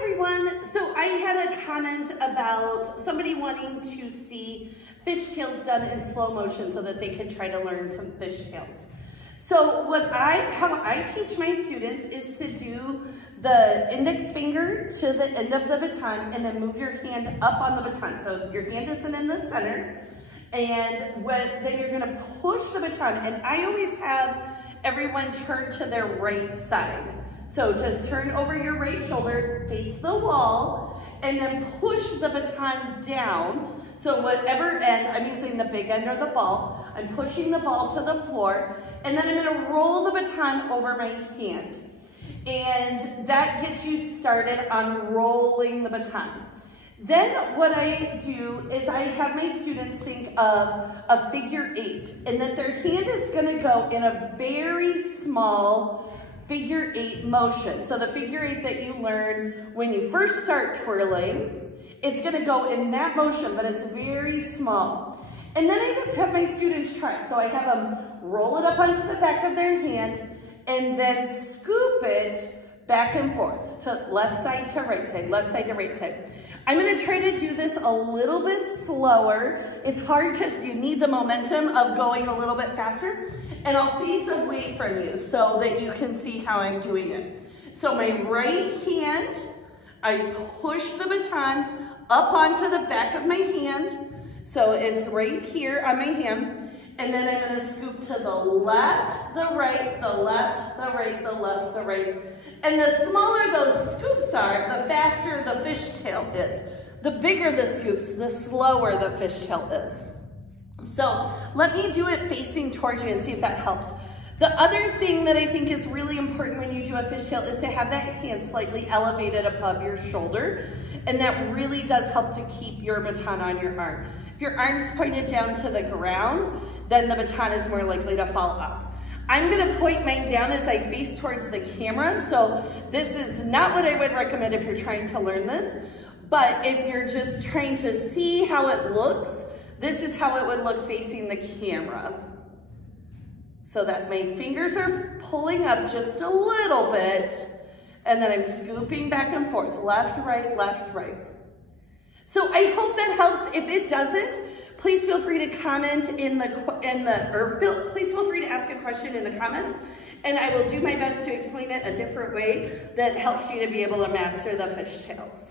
everyone. So I had a comment about somebody wanting to see fishtails done in slow motion so that they could try to learn some fishtails. So how I teach my students is to do the index finger to the end of the baton and then move your hand up on the baton. So your hand isn't in the center, and then you're gonna push the baton. And I always have everyone turn to their right side. So just turn over your right shoulder, face the wall, and then push the baton down. So whatever end, I'm using the big end or the ball, I'm pushing the ball to the floor, and then I'm gonna roll the baton over my hand. And that gets you started on rolling the baton. Then what I do is I have my students think of a figure 8, and that their hand is gonna go in a very small figure 8 motion. So the figure 8 that you learn when you first start twirling, it's gonna go in that motion, but it's very small. And then I just have my students try. So I have them roll it up onto the back of their hand and then scoop it back and forth to left side to right side, left side to right side. I'm gonna try to do this a little bit slower. It's hard because you need the momentum of going a little bit faster. And I'll face away from you so that you can see how I'm doing it. So my right hand, I push the baton up onto the back of my hand. So it's right here on my hand. And then I'm gonna scoop to the left, the right, the left, the right, the left, the right. And the smaller those scoops are, the faster the fishtail is. The bigger the scoops, the slower the fishtail is. So let me do it facing towards you and see if that helps. The other thing that I think is really important when you do a fishtail is to have that hand slightly elevated above your shoulder. And that really does help to keep your baton on your arm. If your arm's pointed down to the ground, then the baton is more likely to fall off. I'm gonna point mine down as I face towards the camera. So this is not what I would recommend if you're trying to learn this, but if you're just trying to see how it looks, this is how it would look facing the camera. So that my fingers are pulling up just a little bit, and then I'm scooping back and forth, left, right, left, right. So I hope that helps. If it doesn't, please feel free to comment please feel free to ask a question in the comments, and I will do my best to explain it a different way that helps you to be able to master the fishtails.